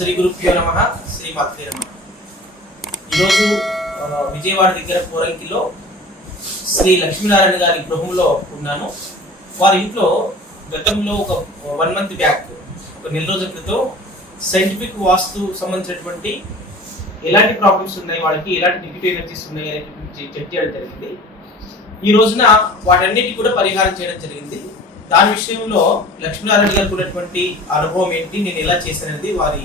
శ్రీ గురుభ్యో నమ శ్రీ మాత్రే నమ. ఈరోజు విజయవాడ దగ్గర కోరంకిలో శ్రీ లక్ష్మీనారాయణ గారి గృహంలో ఉన్నాను. వారి ఇంట్లో గతంలో ఒక వన్ మంత్ బ్యాక్ ఒక నెల రోజుల క్రితం సైంటిఫిక్ వాస్తు సంబంధించినటువంటి ఎలాంటి ప్రాబ్లమ్స్ ఉన్నాయి వాళ్ళకి ఎలాంటి నెగిటివ్ ఎనర్జీస్ ఉన్నాయి అనేటువంటి చర్చ చేయడం జరిగింది. ఈ రోజున వాటన్నిటి కూడా పరిహారం చేయడం జరిగింది. దాని విషయంలో లక్ష్మీనారాయణ గారికి ఉన్నటువంటి అనుభవం ఏంటి? నేను ఎలా చేశాననేది వారి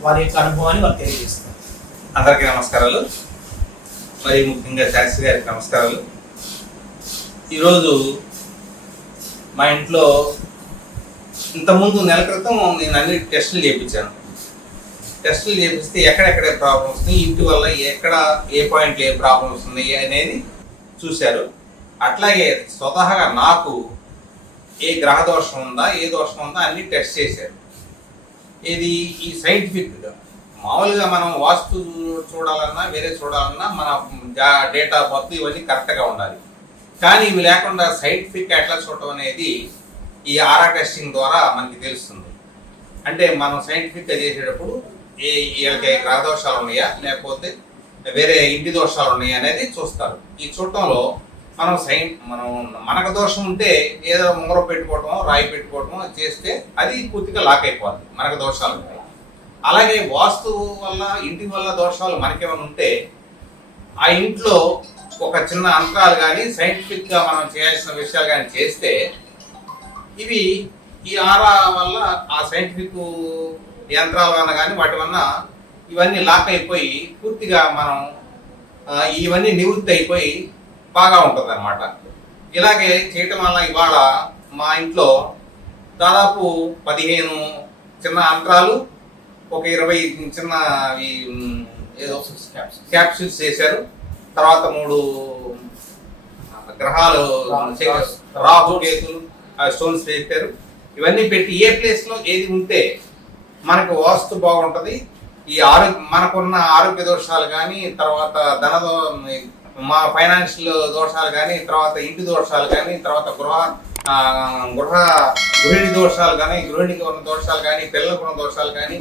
వారి యొక్క అనుభవాన్ని వారు తెలియజేస్తారు. అందరికీ నమస్కారాలు. మరి ముఖ్యంగా శాస్త్రి గారికి నమస్కారాలు. ఈరోజు మా ఇంట్లో ఇంతకుముందు నెల క్రితం నేను అన్ని టెస్టులు చేయించాను. టెస్టులు చేపిస్తే ఎక్కడెక్కడ ప్రాబ్లమ్స్ వస్తున్నాయి ఇంటి వల్ల ఎక్కడ ఏ పాయింట్లో ఏ ప్రాబ్లమ్స్ ఉన్నాయి అనేది చూశారు. అట్లాగే స్వతహాగా నాకు ఏ గ్రహ దోషం ఉందా ఏ దోషం ఉందా అన్ని టెస్ట్ చేశారు. ఇది ఈ సైంటిఫిక్గా మామూలుగా మనం వాస్తు చూడాలన్నా వేరే చూడాలన్నా మన డేట్ ఆఫ్ ఇవన్నీ కరెక్ట్గా ఉండాలి. కానీ ఇవి లేకుండా సైంటిఫిక్ ఎట్లా చూడటం అనేది ఈ ఆరా టెస్టింగ్ ద్వారా మనకి తెలుస్తుంది. అంటే మనం సైంటిఫిక్గా చేసేటప్పుడు ఏ వీళ్ళకి గ్రహ దోషాలు ఉన్నాయా లేకపోతే వేరే ఇంటి దోషాలు ఉన్నాయా అనేది చూస్తారు. ఈ చూడటంలో మనం సైన్ మనం మనకు దోషం ఉంటే ఏదో ముంగరం పెట్టుకోవటమో రాయి పెట్టుకోవటమో చేస్తే అది పూర్తిగా లాక్ అయిపోద్ది మనకు దోషాలు ఉంటాయి. అలాగే వాస్తు వల్ల ఇంటి వల్ల దోషాలు మనకేమైనా ఉంటే ఆ ఇంట్లో ఒక చిన్న అంతరాలు కానీ సైంటిఫిక్గా మనం చేయాల్సిన విషయాలు కానీ చేస్తే ఇవి ఈ ఆరా వల్ల ఆ సైంటిఫిక్ యంత్రాల వలన కానీ వాటి వలన ఇవన్నీ లాక్ అయిపోయి పూర్తిగా మనం ఇవన్నీ నివృత్తి అయిపోయి బాగా ఉంటుంది అనమాట ఇలాగే చేయటం వల్ల ఇవాళ మా ఇంట్లో దాదాపు పదిహేను చిన్న అంతరాలు ఒక ఇరవై చిన్న ఏదో క్యాప్సూల్స్ చేశారు. తర్వాత మూడు గ్రహాలు. రాహు కేతులు స్టోన్స్ పెట్టారు ఇవన్నీ పెట్టి ఏ ప్లేస్లో ఏది ఉంటే మనకు వాస్తు బాగుంటది. ఈ ఆరోగ్య మనకున్న ఆరోగ్య దోషాలు కానీ తర్వాత ధన మా ఫైనాన్షియల్ దోషాలు కానీ తర్వాత ఇంటి దోషాలు కానీ తర్వాత గృహ గృహ గృహిణి దోషాలు కానీ గృహిణికి ఉన్న దోషాలు కానీ పిల్లలకు ఉన్న దోషాలు కానీ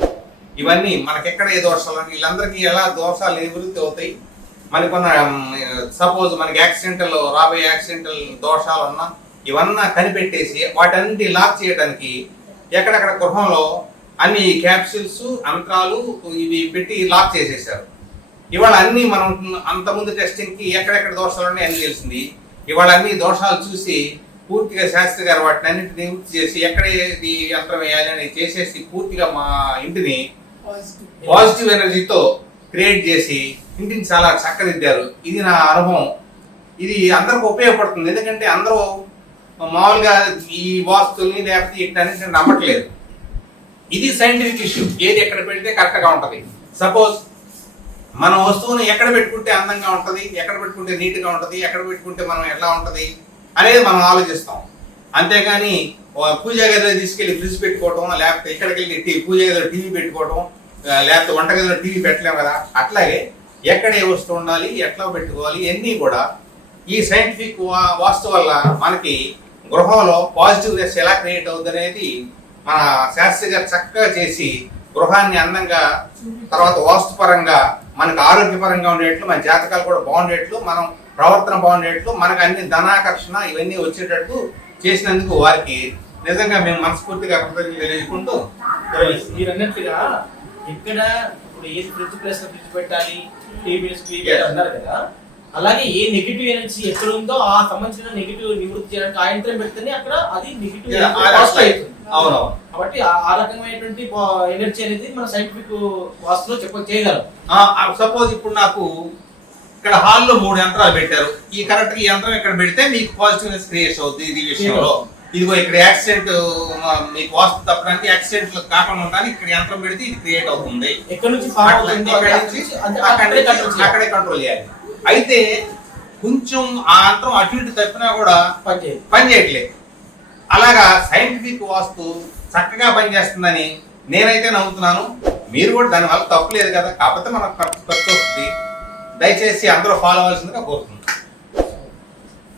ఇవన్నీ మనకెక్కడ ఏ దోషాలు అని వీళ్ళందరికీ ఎలా దోషాలు నివృత్తి అవుతాయి? మనకున్న సపోజ్ మనకి యాక్సిడెంటల్ రాబోయే యాక్సిడెంటల్ దోషాలు ఉన్నా ఇవన్నా కనిపెట్టేసి వాటన్నిటి లాక్ చేయడానికి ఎక్కడెక్కడ గృహంలో అన్ని క్యాప్సూల్స్ అంతరాలు ఇవి పెట్టి లాక్ చేసేసారు ఇవాళ అన్ని మనం అంతకుముందు టెస్టింగ్కి ఎక్కడెక్కడ దోషాలు ఉన్నాయి అన్ని తెలిసింది. ఇవాళ అన్ని దోషాలు చూసి పూర్తిగా శాస్త్రి గారు వాటిని అన్నింటిని నివృత్తి చేసి ఎక్కడ ఏది యంత్రం వేయాలి అని చేసేసి పూర్తిగా మా ఇంటిని పాజిటివ్ ఎనర్జీతో క్రియేట్ చేసి ఇంటిని చాలా చక్కదిద్దారు. ఇది నా అనుభవం. ఇది అందరికి ఉపయోగపడుతుంది. ఎందుకంటే అందరూ మామూలుగా ఈ వాస్తుల్ని లేకపోతే ఇట్లన్నింటిని నమ్మట్లేదు. ఇది సైంటిఫిక్ ఇష్యూ ఏది ఎక్కడ పెడితే కరెక్ట్గా ఉంటుంది. సపోజ్ మన వస్తువుని ఎక్కడ పెట్టుకుంటే అందంగా ఉంటుంది ఎక్కడ పెట్టుకుంటే నీట్గా ఉంటుంది ఎక్కడ పెట్టుకుంటే మనం ఎలా ఉంటుంది అనేది మనం ఆలోచిస్తాం. అంతేగాని పూజ పూజా గదిలో తీసుకెళ్ళి ఫ్రిడ్జ్ పెట్టుకోవటం లేకపోతే ఎక్కడికి వెళ్ళి టీ- పూజా గదిలో టీవీ పెట్టుకోవటం లేకపోతే లేకపోతే వంటగదిలో టీవీ పెట్టలేము కదా అట్లాగే ఎక్కడ ఏ వస్తువు ఉండాలి ఎట్లా పెట్టుకోవాలి ఇవన్నీ కూడా ఈ సైంటిఫిక్ వా- వాస్తు వల్ల మనకి గృహంలో పాజిటివ్నెస్ ఎలా క్రియేట్ అవుతుంది అనేది మన శాస్త్రి గారు చక్కగా చేసి గృహాన్ని అందంగా తర్వాత వాస్తుపరంగా మనకు ఆరోగ్యపరంగా ఉండేట్లు మన జాతకాలు కూడా బాగుండేట్లు మనం ప్రవర్తన బాగుండేట్లు మనకు అన్ని ధనాకర్షణ ఇవన్నీ వచ్చేటట్టు చేసినందుకు వారికి నిజంగా మేము మనస్ఫూర్తిగా కృతజ్ఞతలు తెలియజేసుకుంటూ మీరు అన్నట్టుగా ఎక్కడ ఇప్పుడు ఏది ఫ్రిడ్జ్ ప్లేస్ ఫ్రిడ్జ్ పెట్టాలి టీవీ టీవీ Yes. అన్నారు కదా అలాగే ఏ నెగిటివ్ ఎనర్జీ ఎక్కడ ఉందో ఆ సంబంధించిన నెగిటివ్ నివృత్తి చేయడానికి ఆ యంత్రం పెడితేనే అక్కడ అది నెగిటివ్ అవుతుంది అవునవును. కాబట్టి ఆ- రకమైనటువంటి ఎనర్జీ అనేది మన సైంటిఫిక్ వాస్తులో చెప్ప చేయగలం. సపోజ్ ఇప్పుడు నాకు ఇక్కడ హాల్లో మూడు యంత్రాలు పెట్టారు. ఈ కరెక్ట్ ఈ యంత్రం ఇక్కడ పెడితే మీకు పాజిటివ్నెస్ క్రియేట్ అవుతుంది ఇది విషయంలో. ఇదిగో ఇక్కడ యాక్సిడెంట్ మీకు వాస్తు తప్పడానికి యాక్సిడెంట్ కాకుండా ఉండడానికి ఇక్కడ యంత్రం పెడితే ఇది క్రియేట్ అవుతుంది. ఎక్కడ నుంచి అక్కడి కంట్రోల్ చేయాలి. అక్కడే కంట్రోల్ చేయాలి. అయితే కొంచెం ఆ యంత్రం అటు ఇటు తప్పినా కూడా పని చేయట్లేదు అలాగా సైంటిఫిక్ వాస్తు చక్కగా పనిచేస్తుందని నేనైతే నమ్ముతున్నాను. మీరు కూడా దానివల్ల తప్పు లేదు కదా. కాకపోతే మనకు ఖర్చు ఖర్చు వస్తుంది. దయచేసి అందరూ ఫాలో అవ్వాల్సిందిగా కోరుతున్నాను